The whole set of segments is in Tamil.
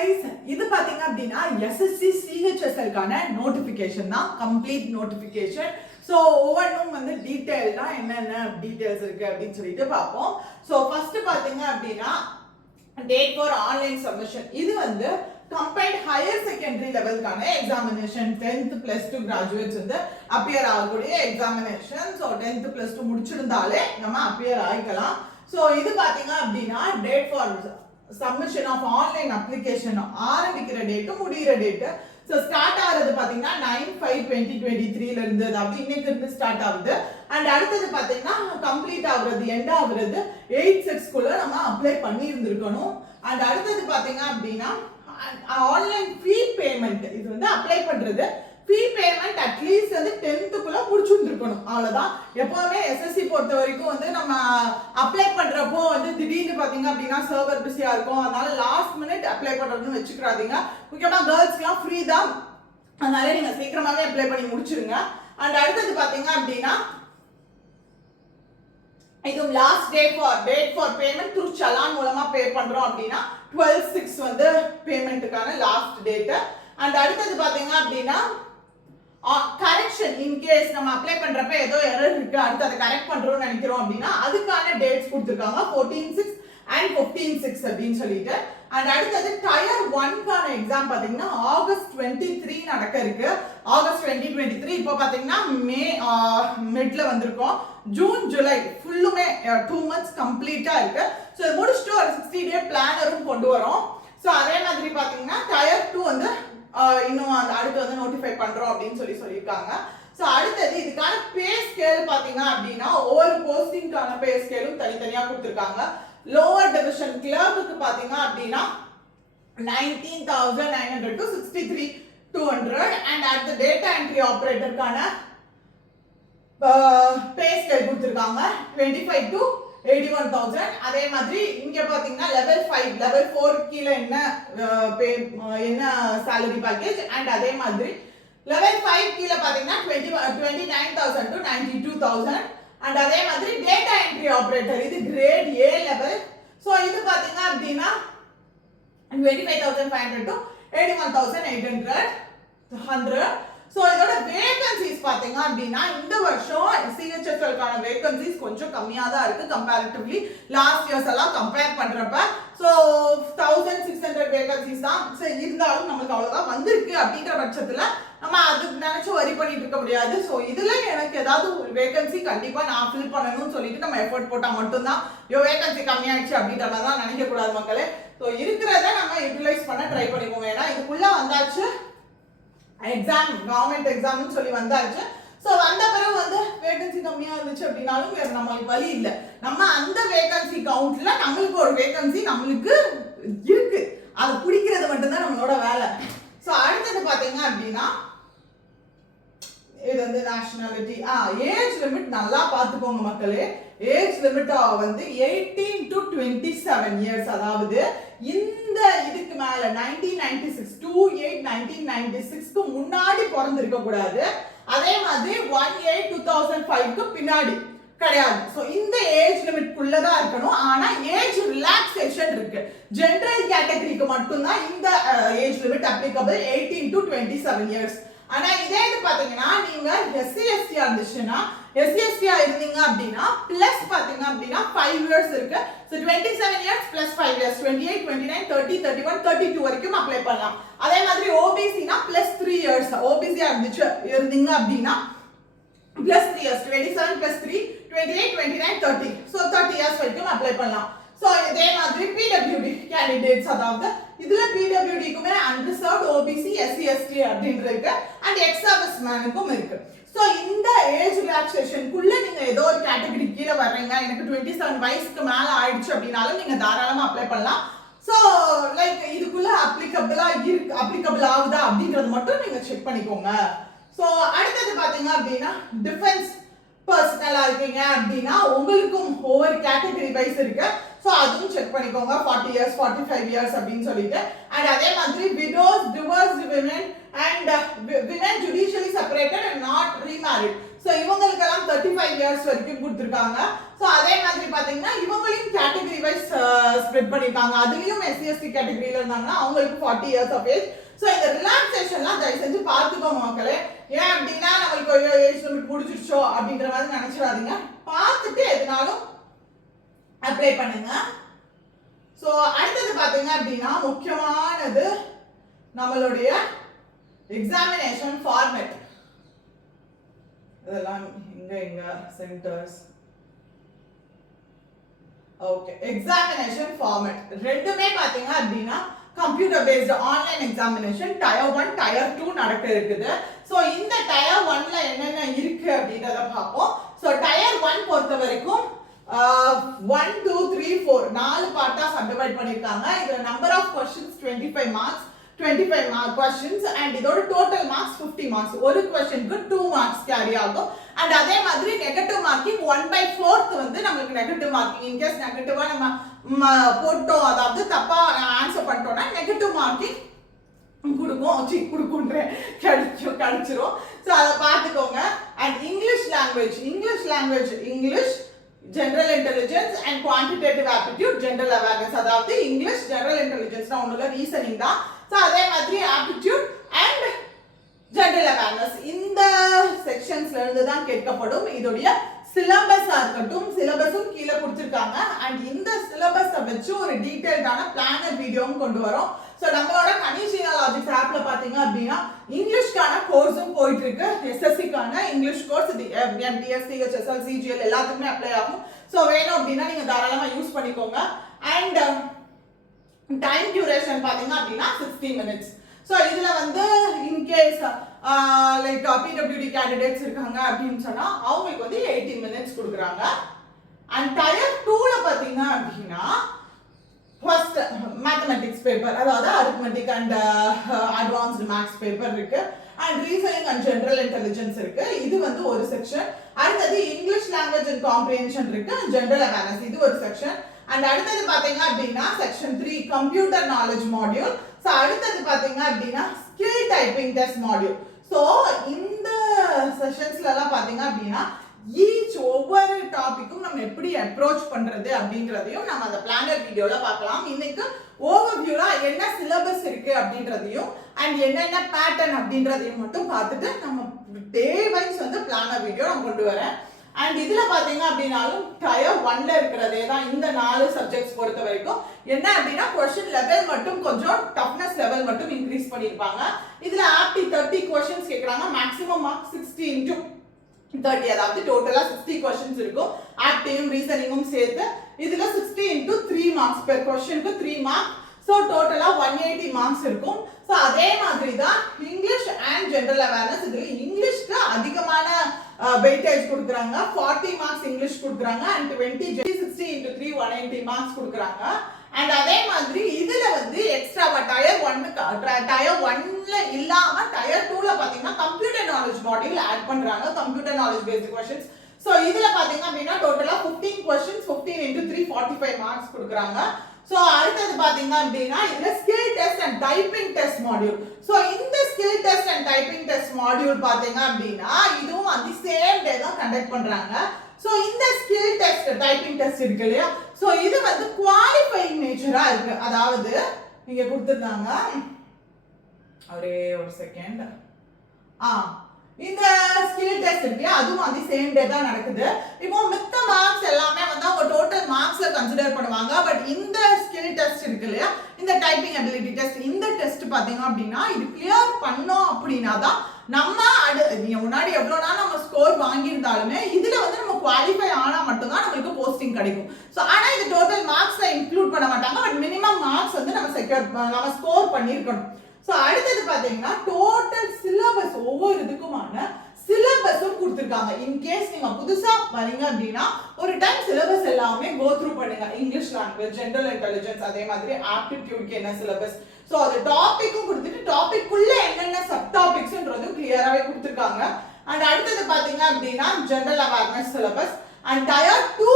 guys, இது பாத்தீங்க அப்படின்னா SSC CHSL கான நோட்டிபிகேஷன் தான், கம்ப்ளீட் நோட்டிபிகேஷன். ஸோ ஒவ்வொன்றும் வந்து டீட்டெயில்டா என்னென்ன டீட்டெயில்ஸ் இருக்கு அப்படின்னு சொல்லிட்டு பார்ப்போம். ஸோ ஃபர்ஸ்ட் பாத்தீங்க அப்படின்னா டேட் ஃபார் ஆன்லைன் சப்மிஷன். இது வந்து கம்பைன்ட் ஹையர் செகண்டரி லெவலுக்கான எக்ஸாமினேஷன். 10th + 2 கிராஜுவேட்ஸ் வந்து அப்பியர் ஆகக்கூடிய எக்ஸாமினேஷன். ஸோ 10th + 2 முடிச்சிருந்தாலே நம்ம அப்பியர் ஆகிக்கலாம். ஸோ இது பாத்தீங்க அப்படின்னா date for submission of online application ஆரம்பிக்கிற டேட் முடிகிற டேட். சோ ஸ்டார்ட் ஆறது பாத்தீங்கன்னா 9/5/2023 ல இருந்து, அதாவது இன்னைக்கு இருந்து ஸ்டார்ட் ஆகுது. அண்ட் அடுத்தது பாத்தீங்கன்னா கம்ப்ளீட் ஆகுறது எண்ட் ஆகுறது 8/6 குள்ள நம்ம அப்ளை பண்ணி இருந்திருக்கணும். அண்ட் அடுத்தது பாத்தீங்க அப்படின்னா ஆன்லைன் ஃபீ பேமெண்ட். இது வந்து அப்ளை பண்றது ஃபீ பேமெண்ட் அட்லீஸ்ட் வந்து 10th குள்ள முடிச்சுருக்கணும். அவ்வளவுதான். எப்பவுமே எஸ்எஸ்சி பொறுத்த வரைக்கும் வந்து நம்ம அப்ளை பண்றப்போ வந்து திடீர்னு பாத்தீங்க அப்படின்னா சர்வர் பிஸியா இருக்கும். அதனால லாஸ்ட் மினிட் அப்ளை பண்றதுன்னு வச்சுக்கிறாதீங்க. முக்கியமா கேர்ள்ஸ்க்குலாம் ஃப்ரீ தான், அதனால நீங்க சீக்கிரமாவே அப்ளை பண்ணி முடிச்சிருங்க. அண்ட் அடுத்தது பாத்தீங்க அப்படின்னா இது last date for payment through challan மூலமா பே பண்றோம் அப்படின்னா 12/6 வந்து பேமெண்ட்டுக்கான லாஸ்ட் டேட். அண்ட் அடுத்தது பாத்தீங்க அப்படின்னா கரெக்ஷன் இன் கேஸ் நம்ம அப்ளை பண்றப்ப ஏதோ எரர் இருக்கு, அடுத்து அதை கரெக்ட் பண்றோம்னு நினைக்கிறோம் அப்படின்னா அதுக்கான டேட்ஸ் கொடுத்துருக்காங்க 14/6 and 15/6 அப்படின்னு சொல்லிட்டு. அண்ட் அடுத்தது டயர் 1க்கான எக்ஸாம் பாத்தீங்கன்னா ஆகஸ்ட் 23 நடக்க இருக்கு. ஆகஸ்ட் 2023. இப்போ பாத்தீங்கன்னா மே மிட்ல வந்திருக்கோம். ஜூன் ஜூலை ஃபுல்லுமே 2 months கம்ப்ளீட்டா இருக்கு. ஸோ முடிச்சுட்டு ஒரு 60 day பிளானரும் கொண்டு வரோம். ஸோ அதே மாதிரி பாத்தீங்கன்னா டயர் 2 வந்து இன்னும் அடுத்து வந்து நோட்டிஃபை பண்றோம் அப்படின்னு சொல்லியிருக்காங்க. ஸோ அடுத்தது இதுக்கான பே ஸ்கேல் பாத்தீங்க அப்படின்னா ஒவ்வொரு போஸ்டிங்கான பே ஸ்கேலும் தனித்தனியா கொடுத்துருக்காங்க. லோவர் டிவிஷன் கிளர்க்கு பாத்தீங்க அப்படின்னா 19,900 to 63,200. அண்ட் அடுத்த டேட்டா என்ட்ரி ஆபரேட்டருக்கான பே ஸ்கேல் கொடுத்துருக்காங்க 25 to 81,000. அதே மாதிரி இங்க பாத்தீங்கன்னா லெவல் 5 லெவல் 4 கீழ என்ன salary பேக்கேஜ். அண்ட் அதே மாதிரி லெவல் 5 கீழ பாத்தீங்கன்னா 29,000 to 92,000. அண்ட் அதே மாதிரி டேட்டா என்ட்ரி ஆபரேட்டர் இது கிரேட் A லெவல். சோ இது பாத்தீங்க அப்படின்னா 25,500 to 81,800. சோ இதோட வேகன்சிஸ் பாத்தீங்க அப்படின்னா இந்த வருஷம் CHSL கான வேகன்சிஸ் கொஞ்சம் கம்மியா தான் இருக்கு கம்பேரிட்டிவ்லி லாஸ்ட் இயர்ஸ் எல்லாம் கம்பேர் பண்றப்ப. சோ 1600 வேகன்சிஸ் தான். சோ இருந்தாலும் நமக்கு அவ்வளவுதான் வந்திருக்கு அப்படிங்கிற பட்சத்துல நம்ம அதுக்கு நினைச்சு வரி பண்ணிட்டு இருக்க முடியாது. சோ இதுல எனக்கு ஏதாவது ஒரு வேகன்சி கண்டிப்பா நான் ஃபில் பண்ணணும்னு சொல்லிட்டு நம்ம எஃபோர்ட் போட்டா மட்டும்தான் வேகன்சி கம்மியாயிடுச்சு அப்படின்ற மாதிரி தான் நினைக்க கூடாது மக்களே. சோ இருக்கிறத நம்ம யூட்டிலைஸ் பண்ண ட்ரை பண்ணிக்கோங்க. ஏன்னா இதுக்குள்ள வந்தாச்சு எக்ஸாம், கவர்மெண்ட் எக்ஸாம்னு சொல்லி வந்தாச்சு. சோ வந்த பிறகு வந்து வேகன்சி கம்மியா இருந்துச்சு அப்படின்னாலும் வேற நம்மளுக்கு வழி இல்லை. நம்ம அந்த வேகன்சி கவுண்ட்ல நம்மளுக்கு ஒரு வேகன்சி நம்மளுக்கு இருக்கு, அதை பிடிக்கிறது மட்டும்தான் நம்மளோட வேலை. சோ அடுத்தது பாத்தீங்க அப்படின்னா இது வந்து நேஷனாலிட்டி. ஏஜ் லிமிட் நல்லா பாத்துக்கோங்க மக்களே. ஏஜ் லிமிட் வந்து 18 to 27 years. அதாவது இந்த இதுக்கு மேல 1996 28/1996க்கு முன்னாடி பிறந்திருக்க கூடாது. அதே மாதிரி 1/8/2005க்கு பின்னாடி கிடையாது. சோ இந்த ஏஜ் லிமிட் குள்ளதான் இருக்கணும். ஆனா ஏஜ் ரிலாக்சேஷன் இருக்கு. ஜெனரல் கேட்டகரிக்கு மட்டும்தான் இந்த age limit applicable 18 to 27 years. ஆனா இதே இது பாத்தீங்கன்னா நீங்க SC/ST இருந்துச்சுன்னா SC/ST இருந்தீங்க அப்படின்னா பிளஸ் பாத்தீங்க அப்படின்னா 5 years இருக்கு. சோ 27 years plus 5 years 28, 29, 30, 31, 32 வரைக்கும் அப்ளை பண்ணலாம். அதே மாதிரி OBCனா plus 3 years. OBC இருந்தீங்க அப்படின்னா plus 3 years 27 plus 3 28, 29, 30. So 30 years வரைக்கும் அப்ளை பண்ணலாம். சோ இதே மாதிரி PWD கேண்டிடேட்ஸ், அதாவது இதுல PWDக்குமே unreserved, OBC, SC/ST அப்படின்ற இருக்கு. அண்ட் எக்ஸ் சர்வீஸ் மேனுக்கும் இருக்கு. சோ இந்த ஏஜ் ரிலாக்சேஷன் குள்ள நீங்க ஏதோ ஒரு கேட்டகரி கீழ வர்றீங்க, எனக்கு 27 வயசுக்கு மேல ஆயிடுச்சு அப்படினாலும் நீங்க தாராளமா அப்ளை பண்ணலாம். சோ லைக் இதுக்குள்ள அப்ளிகபிள் ஆகுதா அப்படிங்கறது மட்டும் நீங்க செக் பண்ணிக்கோங்க. சோ அடுத்தது பாத்தீங்க அப்படின்னா டிஃபென்ஸ் பர்சனலா இருக்கீங்க அப்படின்னா உங்களுக்கும் ஒவ்வொரு கேட்டகரி வைஸ் இருக்கு. சோ அதுவும் செக் பண்ணிக்கோங்க. 40 years 45 years அப்படின்னு சொல்லிட்டு. அண்ட் அதே மாதிரி widows, divorced women and women judicially separated and not remarried. So இவங்களுக்கெல்லாம் 35 years வரைக்கும் கொடுத்திருக்காங்க. சோ அதே மாதிரி பாத்தீங்கன்னா இவங்களையும் கேட்டகரி வைஸ் ஸ்ப்ரெட் பண்ணிருக்காங்க. அதுலயும் SC கேட்டகரியில இருந்தாங்கன்னா அவங்களுக்கு 40 இயர்ஸ் ஆஃப் ஏஜ். சோ இந்த ரிலாக்சேஷன்லாம் தயவு செஞ்சு பார்த்துக்கோங்க மக்களே. ஏன் அப்படின்னா நம்மளுக்கு ஏஜ் லிமிட் முடிஞ்சிருச்சோ அப்படின்ற மாதிரி நினைச்சிடாதீங்க. பார்த்துட்டு எதுனாலும் அப்ளை பண்ணுங்க. சோ அடுத்தது பாத்தீங்க அப்படின்னா முக்கியமானது நம்மளுடைய எக்ஸாமினேஷன் ஃபார்மேட். இதெல்லாம் இங்க சென்டர்ஸ். ஓகே, எக்ஸாமினேஷன் ஃபார்மேட் ரெண்டுமே பாத்தீங்க அப்படின்னா computer based online examination tier 1 tier 2 நடக்க இருக்குது. சோ இந்த டயர் 1ல என்னென்ன இருக்கு அப்படின்றத பார்ப்போம். சோ டயர் 1 பொறுத்த வரைக்கும் 1 2 3 4 நாலு பார்ட்டா சப்டிவைட் பண்ணிருக்காங்க. இதுல number of questions 25 marks, 25 questions and இதோட டோட்டல் மார்க்ஸ் 50 மார்க்ஸ். ஒரு क्वेश्चनக்கு 2 மார்க்ஸ் கேரி ஆகும். and அதே மாதிரி நெகட்டிவ் மார்க்கிங் 1/4 வந்து நமக்கு நெகட்டிவ் மார்க்கிங். இன் கேஸ் நெகட்டிவா நம்ம போட்டோம், அதாவது தப்பா ஆன்சர் பண்ணிட்டோம்னா நெகட்டிவ் மார்க்கிங் கிடைச்சிரும். சோ அத பாத்துக்கோங்க. and English language English general intelligence and quantitative aptitude general awareness. அதாவது இங்கிலீஷ் ஜெனரல் இன்டெலிஜென்ஸ்னா ஒண்ணுல ரீசனிங் தான். சோ அதே மாதிரி ஆப்டிட்யூட் அண்ட் ஜெனரல் அவேர்னஸ் இந்த செக்ஷன்ஸ்ல இருந்து தான் கேட்கப்படும். இதோடைய சிலபஸா இருக்கட்டும், சிலபஸும் கீழே கொடுத்திருக்காங்க. அண்ட் இந்த சிலபஸை வச்சு ஒரு டீடைல்டான பிளானர் வீடியோவும் கொண்டு வரோம். சோ நம்மளோட கனிஷினா லாஜிக்ஸ் ஆப்ல பாத்தீங்க அப்படின்னா இங்கிலீஷ்கான கோர்ஸும் போயிட்டு இருக்கு. SSCக்கான இங்கிலீஷ் கோர்ஸ் இது Ssc Chsl CGL எல்லாத்துக்குமே அப்ளை ஆகும். சோ வேணும் அப்படின்னா நீங்க தாராளமா யூஸ் பண்ணிக்கோங்க. அண்ட் டைம் டியூரேஷன் பாத்தீங்க அப்படின்னா 60 மினிட்ஸ். சோ இதுல வந்து in case like PWD candidates இருக்காங்க அப்படின்னு சொன்னா அவங்களுக்கு வந்து 18 மினிட்ஸ் கொடுக்குறாங்க. அண்ட் டயர் 2ல பாத்தீங்க அப்படின்னா ஃபர்ஸ்ட் மேத்தமெட்டிக்ஸ் பேப்பர், அதாவது arithmetic and advanced maths paper இருக்கு. And reasoning and general intelligence இருக்கு. இது வந்து ஒரு செக்ஷன். அடுத்தது இங்கிலீஷ் லாங்குவேஜ் அண்ட் காம்ப்ரிஹென்ஷன் இருக்கு. ஜெனரல் அவேர்னஸ் இது ஒரு செக்ஷன். அண்ட் அடுத்தது பாத்தீங்க அப்படின்னா section 3 computer knowledge module. So அடுத்தது பாத்தீங்க அப்படின்னா skill typing test module. So இந்த செஷன்ஸ்ல எல்லாம் பாத்தீங்க அப்படின்னா ஒவ்வொரு டாபிக்கும் நம்ம எப்படி அப்ரோச் பண்றது அப்படின்றதையும் நம்ம அந்த பிளானர் வீடியோல பார்க்கலாம். இன்னைக்கு ஓவர்வியூல என்ன சிலபஸ் இருக்கு அப்படின்றதையும் அண்ட் என்னென்ன பேட்டர்ன் அப்படின்றதையும் மட்டும் பார்த்துட்டு நம்ம டே வைஸ் வந்து பிளானர் வீடியோ நான் கொண்டு வரேன். அண்ட் இதுல பாத்தீங்க அப்படின்னாலும் டயர் 1ல இருக்கிறதே தான் இந்த 4 சப்ஜெக்ட்ஸ் பொறுத்த வரைக்கும். என்ன அப்படின்னா क्वेश्चन லெவல் மட்டும் கொஞ்சம் டஃப்னஸ் லெவல் மட்டும் இன்க்ரீஸ் பண்ணிருப்பாங்க. இதுல ஆப்டி 30 क्वेश्चंस கேக்குறாங்க. மேக்ஸिमम மார்க்ஸ் 60 into 30, அதாவது டோட்டலா 60 क्वेश्चंस இருக்கும். ஆப்டியும் ரீசனிங்கும் சேர்த்து இதுல 60 into 3 மார்க்ஸ் per क्वेश्चनக்கு 3 மார்க். சோ டோட்டலா 180 மார்க்ஸ் இருக்கும். சோ அதே மாதிரி தான் இங்கிலீஷ் அண்ட் ஜெனரல் அவேர்னஸ். இதுல இங்கிலீஷ்க்கு அதிகமான வெயிட்டேஜ் கொடுக்குறாங்க. 40 மார்க்ஸ் இங்கிலீஷ் கொடுக்குறாங்க. அண்ட் 60 into 3 180 மார்க்ஸ் கொடுக்குறாங்க. அண்ட் அதே மாதிரி இதுல வந்து எக்ஸ்ட்ராவா டயர் 1ல இல்லாம டயர் 2ல பாத்தீங்கன்னா கம்ப்யூட்டர் நாலேஜ் மாடியூல் ஆட் பண்றாங்க. Computer knowledge based questions. So இதுல பாத்தீங்க அப்படின்னா டோட்டலா 15 क्वेश्चंस 15 into 3 45 மார்க்ஸ் கொடுக்குறாங்க. சோ அடுத்து பாத்தீங்க அப்படின்னா இதுல skill test and typing test module. So இந்த skill test and typing test module பாத்தீங்க அப்படின்னா இதுவும் அந்த சேம் டே தான் கண்டக்ட் பண்றாங்க. சோ இந்த ஸ்கில் டெஸ்ட் டைப்பிங் டெஸ்ட் இருக்கு இல்லையா, சோ இது வந்து குவாலிஃபைங் நேச்சரா இருக்கு. அதாவது நீங்க கொடுத்திருந்தாங்க ஒரே ஒரு செகண்ட். இந்த ஸ்கில் டெஸ்ட் இருக்கு, அதுவும் அந்த சேம் டே தான் நடக்குது. இப்போ மித்த மார்க்ஸ் எல்லாமே வந்து அவங்க டோட்டல் மார்க்ஸ்ல கன்சிடர் பண்ணுவாங்க. பட் இந்த ஸ்கில் டெஸ்ட் இருக்கு இல்லையா, இந்த டைப்பிங் அபிலிட்டி டெஸ்ட், இந்த டெஸ்ட் பாத்தீங்க அப்படின்னா இது கிளியர் பண்ணோம் அப்படின்னா தான் நம்ம முன்னாடி எவ்வளவு நாள் நம்ம ஸ்கோர் வாங்கியிருந்தாலுமே இதுல வந்து நம்ம குவாலிஃபை ஆனா மட்டும்தான் நம்மளுக்கு போஸ்டிங் கிடைக்கும். சோ ஆனா இது டோட்டல் மார்க்ஸ்ல இன்க்ளூட் பண்ண மாட்டாங்க. பட் மினிமம் மார்க்ஸ் வந்து நம்ம ஸ்கோர் பண்ணிருக்கணும். சோ அடுத்தது பாத்தீங்கன்னா டோட்டல் சிலபஸ், ஒவ்வொரு இதுக்குமான சிலபஸும் கொடுத்திருக்காங்க. இன் கேஸ் நீங்க புதுசா வரீங்க அப்படின்னா ஒரு டைம் சிலபஸ் எல்லாமே கோ த்ரூ பண்ணுங்க. இங்கிலீஷ் லாங்குவேஜ், ஜெனரல் இன்டெலிஜென்ஸ், அதே மாதிரி ஆப்டிட்யூட்க்கு என்ன சிலபஸ், சோ அது டாபிக்கும் கொடுத்துட்டு டாபிக் உள்ள என்னென்ன சப் டாபிக்ஸ்ன்றது கிளியராவே கொடுத்திருக்காங்க. அண்ட் அடுத்தது பாத்தீங்க அப்படின்னா general awareness syllabus. And tier 2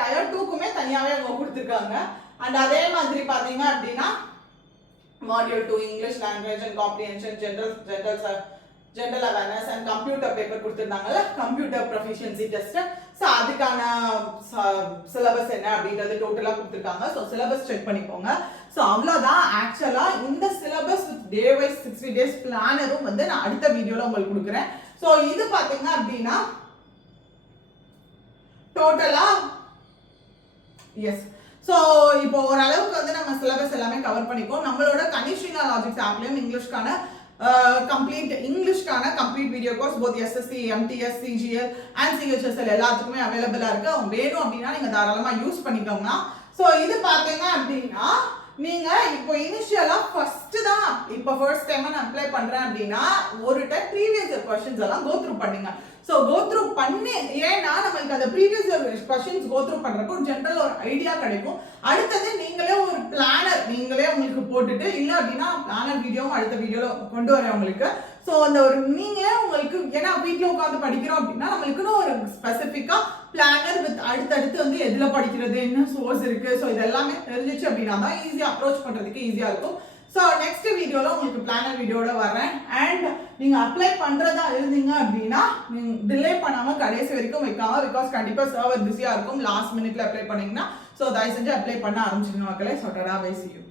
tier 2க்குமே தனியாவே அவங்க கொடுத்திருக்காங்க. அண்ட் அதே மாதிரி பாத்தீங்க அப்படின்னா module 2 English language and comprehension, general awareness and computer paper கொடுத்துருந்தாங்கல்ல, கம்ப்யூட்டர் ப்ரொஃபிஷியன்சி டெஸ்ட். ஸோ அதுக்கான சிலபஸ் என்ன அப்படின்றது டோட்டலாக கொடுத்துருக்காங்க. ஸோ சிலபஸ் செக் பண்ணிக்கோங்க. ஸோ அவ்வளோதான். ஆக்சுவலாக இந்த syllabus with day wise 60 days பிளானரும் வந்து நான் அடுத்த வீடியோவில் உங்களுக்கு கொடுக்குறேன். ஸோ இது பார்த்தீங்க அப்படின்னா டோட்டலா எஸ். ஸோ இப்போ ஓரளவுக்கு வந்து நம்ம சிலபஸ் எல்லாமே கவர் பண்ணிக்கோம். நம்மளோட கனிஷ்ரீனா லாஜிக்ஸ் ஆப்லையும் இங்கிலீஷ்க்கான complete video course both SSC, MTS, CGL and CHSL எல்லாத்துக்குமே அவைலபிளா இருக்கு. அவங்க வேணும் அப்படின்னா நீங்க தாராளமா யூஸ் பண்ணிக்கோங்க. ஸோ இது பாத்தீங்க அப்படின்னா நீங்க இப்போ இனிஷியலா ஃபர்ஸ்ட் தான் இப்போ ஃபர்ஸ்ட் டைம் நான் அப்ளை பண்றேன் அப்படின்னா ஒரு டைம் ப்ரீவியஸ் இயர் क्वेश्चंस எல்லாம் கோ த்ரூ பண்ணுங்க. ஸோ கோ த்ரூ பண்ணி ஏன்னா நம்மளுக்கு அந்த previous year questions go through பண்றப்போ ஜெனரல் ஒரு ஐடியா கிடைக்கும். அடுத்தது நீங்களே ஒரு பிளானர் நீங்களே உங்களுக்கு போட்டுட்டு இல்ல அப்படின்னா பிளானர் வீடியோவும் அடுத்த வீடியோல கொண்டு வரேன் உங்களுக்கு. ஸோ அந்த ஒரு நீங்களே உங்களுக்கு ஏன்னா வீட்டில் உட்காந்து படிக்கிறோம் அப்படின்னா நம்மளுக்குன்னு ஒரு ஸ்பெசிஃபிக்கா பிளானர் வித் அடுத்தடுத்து வந்து எதுல படிக்கிறது என்ன சோர்ஸ் இருக்கு. ஸோ இதெல்லாமே தெரிஞ்சிச்சு அப்படின்னா தான் ஈஸியா அப்ரோச் பண்றதுக்கு ஈஸியா இருக்கும். ஸோ நெக்ஸ்ட் வீடியோல உங்களுக்கு பிளானர் வீடியோட வரேன். அண்ட் நீங்க அப்ளை பண்றதா இருந்தீங்க அப்படின்னா நீங்க டிலே பண்ணாம கடைசி வரைக்கும் வைக்காம, பிகாஸ் கண்டிப்பா சர்வர் பிஸியா இருக்கும். லாஸ்ட் மினிட்ல அப்ளை பண்ணீங்கன்னா ஸோ தயவு செஞ்சு அப்ளை பண்ண ஆரம்பிச்சிருங்க மக்களே. ஸோ டடா பை, see you.